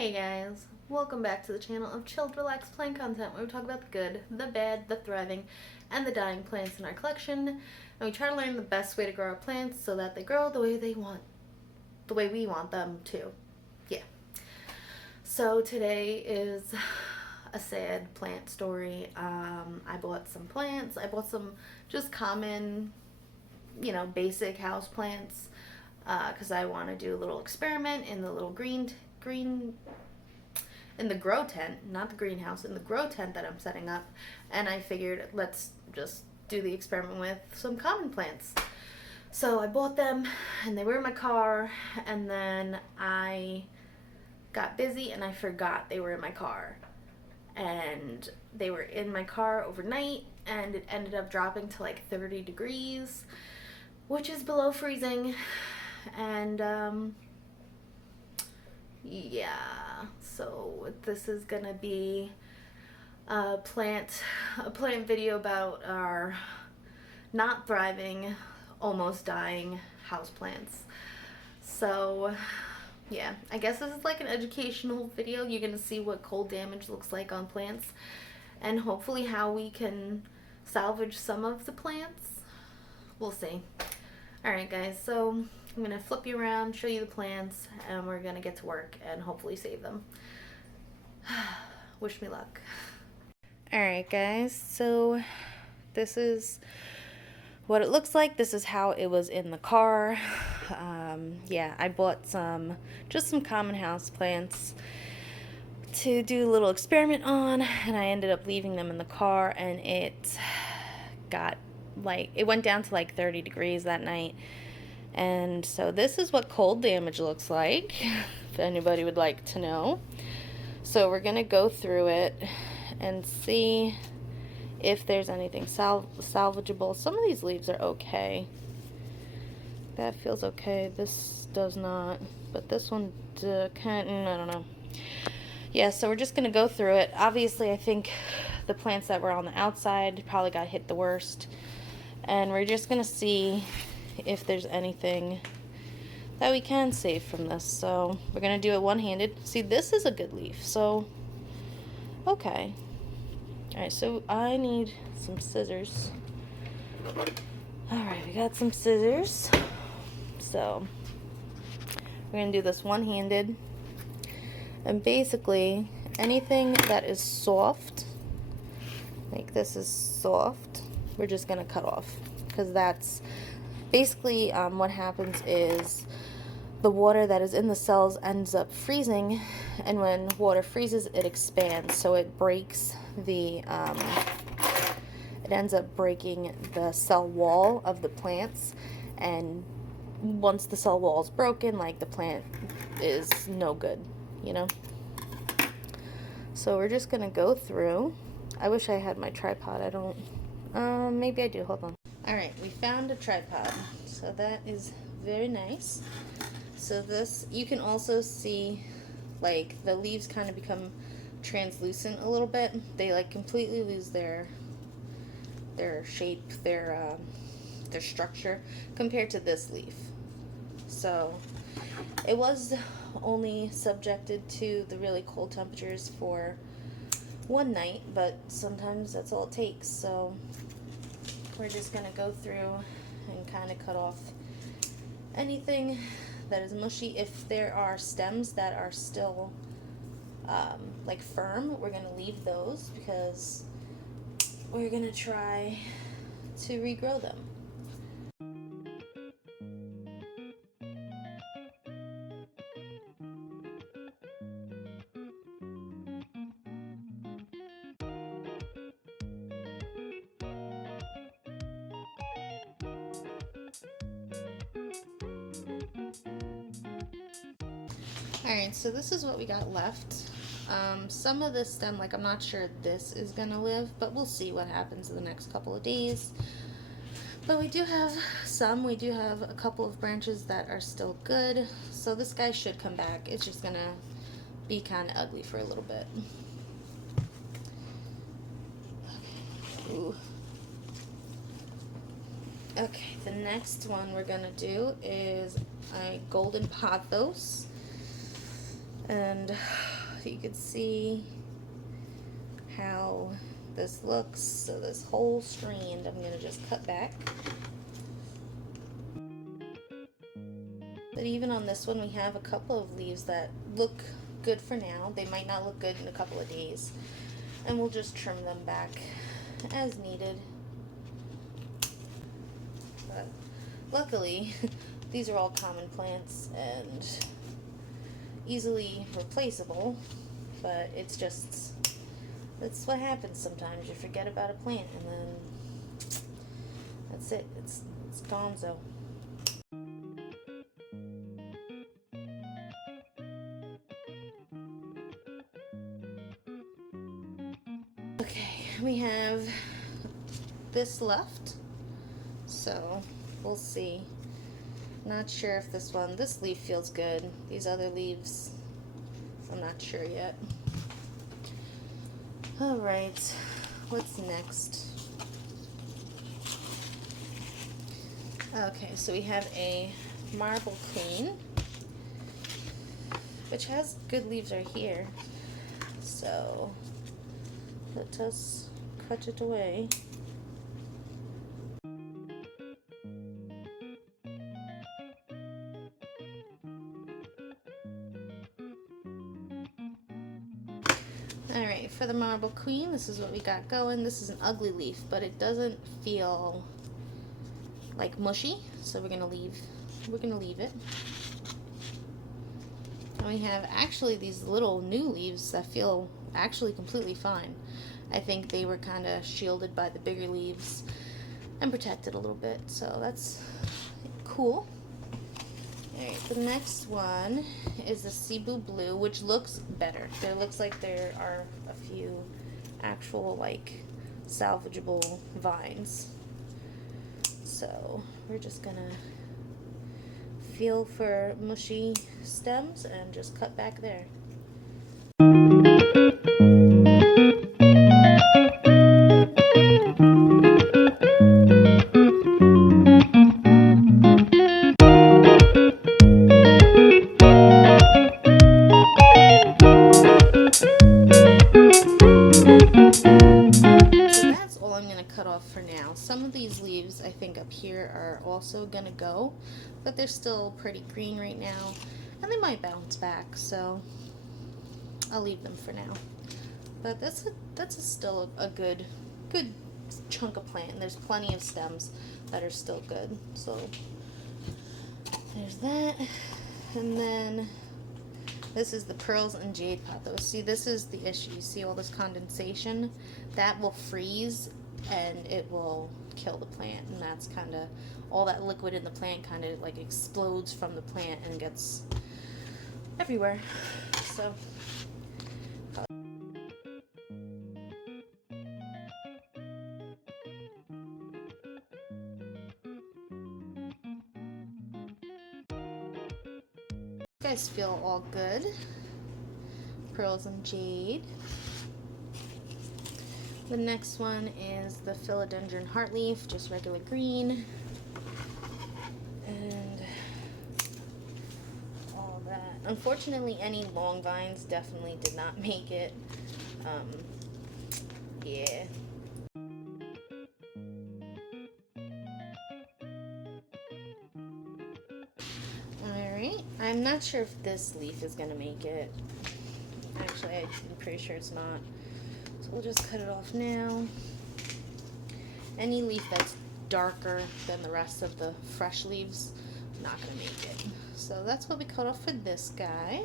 Hey guys, welcome back to the channel of chilled, relaxed plant content where we talk about the good, the bad, the thriving, and the dying plants in our collection. And we try to learn the best way to grow our plants so that they grow the way the way we want them to. Yeah. So today is a sad plant story. I bought some plants. I bought some just common, basic house plants because I want to do a little experiment in the little green in the grow tent, not the greenhouse, in the grow tent that I'm setting up. And I figured let's just do the experiment with some common plants. So I bought them and they were in my car, and then I got busy and I forgot they were in my car. And they were in my car overnight, and it ended up dropping to like 30 degrees, which is below freezing. And yeah, so this is gonna be a plant video about our not thriving, almost dying houseplants. So yeah, I guess this is like an educational video. You're gonna see what cold damage looks like on plants, and hopefully how we can salvage some of the plants. We'll see. Alright guys, so I'm going to flip you around, show you the plants, and we're going to get to work and hopefully save them. Wish me luck. Alright guys, so this is what it looks like. This is how it was in the car. Yeah, I bought just some common house plants to do a little experiment on, and I ended up leaving them in the car, and it went down to like 30 degrees that night. And so this is what cold damage looks like, if anybody would like to know. So we're going to go through it and see if there's anything salvageable. Some of these leaves are okay. That feels okay. This does not. But this one I don't know. Yeah, so we're just going to go through it. Obviously, I think the plants that were on the outside probably got hit the worst. And we're just going to see if there's anything that we can save from this. So we're going to do it one-handed. See, this is a good leaf. So, okay. Alright, so I need some scissors. Alright, we got some scissors. So we're going to do this one-handed. And basically, anything that is soft, like this is soft, we're just going to cut off. Because that's basically what happens is the water that is in the cells ends up freezing, and when water freezes, it expands, so it breaks it ends up breaking the cell wall of the plants, and once the cell wall is broken, like, the plant is no good, So we're just gonna go through. I wish I had my tripod. I don't. Maybe I do. Hold on. Alright, we found a tripod, so that is very nice. So this, you can also see, like, the leaves kind of become translucent a little bit. They, like, completely lose their shape, their structure, compared to this leaf. So it was only subjected to the really cold temperatures for one night, but sometimes that's all it takes. So we're just going to go through and kind of cut off anything that is mushy. If there are stems that are still like firm, we're going to leave those because we're going to try to regrow them. Alright, so this is what we got left. Some of this stem, like, I'm not sure this is gonna live, but we'll see what happens in the next couple of days. But we do have a couple of branches that are still good, so this guy should come back. It's just gonna be kind of ugly for a little bit. Ooh. Okay, the next one we're gonna do is a golden pothos. And you can see how this looks. So this whole strand I'm going to just cut back. But even on this one, we have a couple of leaves that look good for now. They might not look good in a couple of days, and we'll just trim them back as needed. But luckily, these are all common plants and easily replaceable, but it's just, that's what happens sometimes. You forget about a plant and then that's it. It's gonzo. Okay, we have this left, so we'll see. Not sure if this leaf feels good. These other leaves, I'm not sure yet. All right, what's next? Okay, so we have a marble queen, which has good leaves right here. So let us cut it away. Alright, for the marble queen, this is what we got going. This is an ugly leaf, but it doesn't feel like mushy, so we're gonna leave it. And we have actually these little new leaves that feel actually completely fine. I think they were kind of shielded by the bigger leaves and protected a little bit, so that's cool. Alright, the next one is the Cebu Blue, which looks better. There looks like there are a few actual, like, salvageable vines. So we're just gonna feel for mushy stems and just cut back there. For now. Some of these leaves I think up here are also gonna go, but they're still pretty green right now and they might bounce back, so I'll leave them for now. But that's still a good chunk of plant, and there's plenty of stems that are still good. So there's that. And then this is the pearls and jade pothos. See, this is the issue. You see all this condensation? That will freeze and it will kill the plant, and that's kind of all that liquid in the plant kind of like explodes from the plant and gets everywhere. So you guys feel all good. Pearls and jade. The next one is the philodendron heartleaf, just regular green, and all that. Unfortunately, any long vines definitely did not make it. Yeah. Alright, I'm not sure if this leaf is going to make it. Actually, I'm pretty sure it's not. We'll just cut it off now. Any leaf that's darker than the rest of the fresh leaves, not gonna make it. So that's what we cut off for this guy.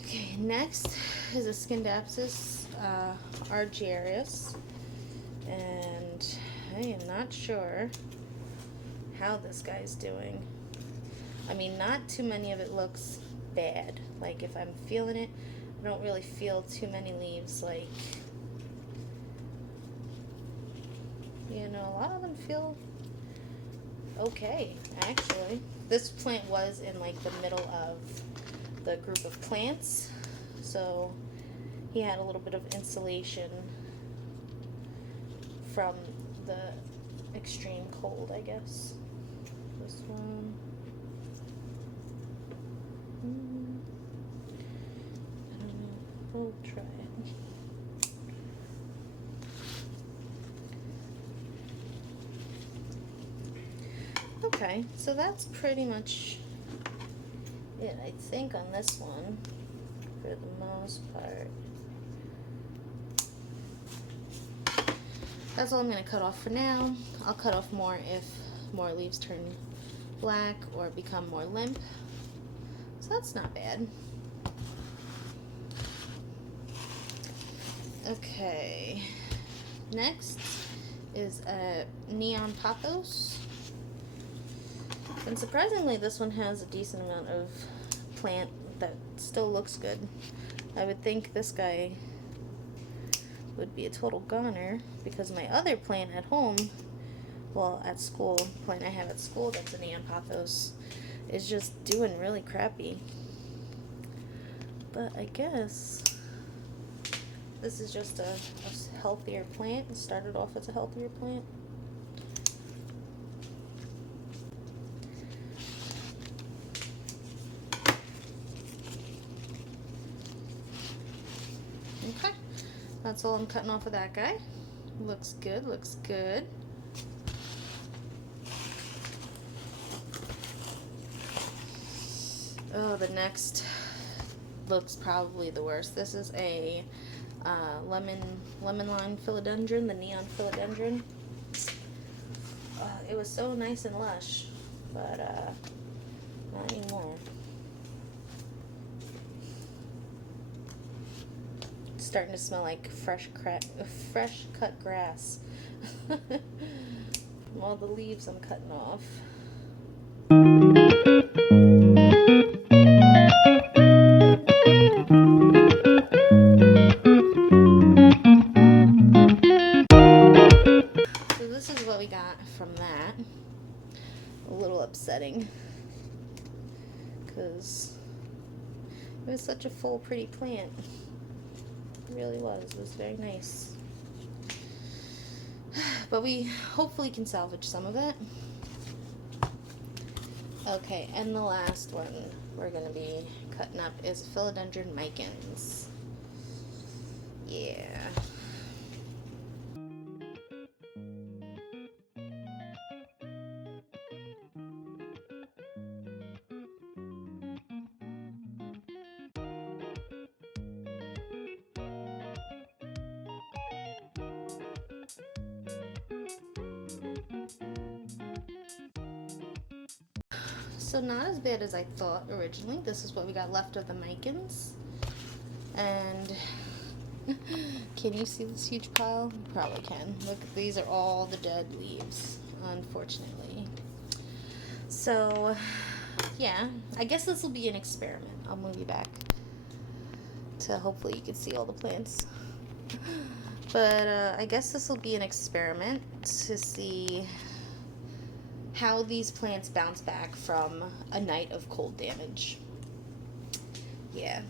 Okay, next is a Scindapsus argyris, and I am not sure how this guy's doing. I mean, not too many of it looks bad. Like, if I'm feeling it, I don't really feel too many leaves. Like, you know, a lot of them feel okay, actually. This plant was in like the middle of the group of plants, so he had a little bit of insulation from the extreme cold, I guess. This one. we'll try it. Okay, so that's pretty much it, I think, on this one, for the most part. That's all I'm going to cut off for now. I'll cut off more if more leaves turn black or become more limp. So that's not bad. Okay, next is a neon pothos. And surprisingly, this one has a decent amount of plant that still looks good. I would think this guy would be a total goner because my other plant at home, well, at school, plant I have at school that's a neon pothos, is just doing really crappy. But I guess this is just a healthier plant. It started off as a healthier plant. Okay, that's all I'm cutting off of that guy. Looks good, looks good. Oh, the next looks probably the worst. This is a lemon lime philodendron, the neon philodendron. It was so nice and lush, but not anymore. It's starting to smell like fresh cut grass. All the leaves I'm cutting off. So this is what we got from that. A little upsetting because it was such a full, pretty plant. It really was. It was very nice. But we hopefully can salvage some of it. Okay, and the last one we're going to be cutting up is philodendron micans. Yeah. So not as bad as I thought originally. This is what we got left of the micans. And can you see this huge pile? You probably can. Look, these are all the dead leaves, unfortunately. So yeah, I guess this will be an experiment. I'll move you back to hopefully you can see all the plants. But I guess this will be an experiment to see how these plants bounce back from a night of cold damage. Yeah,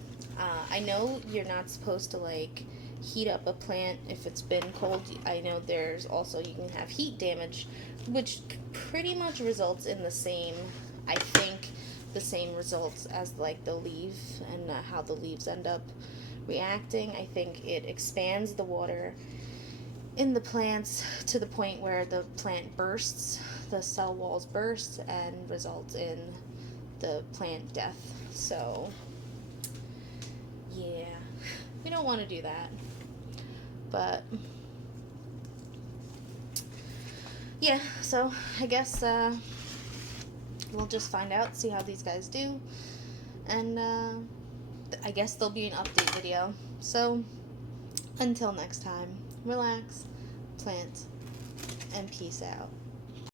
I know you're not supposed to like heat up a plant if it's been cold. I know there's also, you can have heat damage, which pretty much results in the same, I think, the same results as like the leaf and how the leaves end up reacting. I think it expands the water in the plants to the point where the plant bursts, the cell walls burst, and results in the plant death. So yeah, we don't want to do that. But yeah, so I guess we'll just find out, see how these guys do, and I guess there'll be an update video. So until next time, relax, plant, and peace out.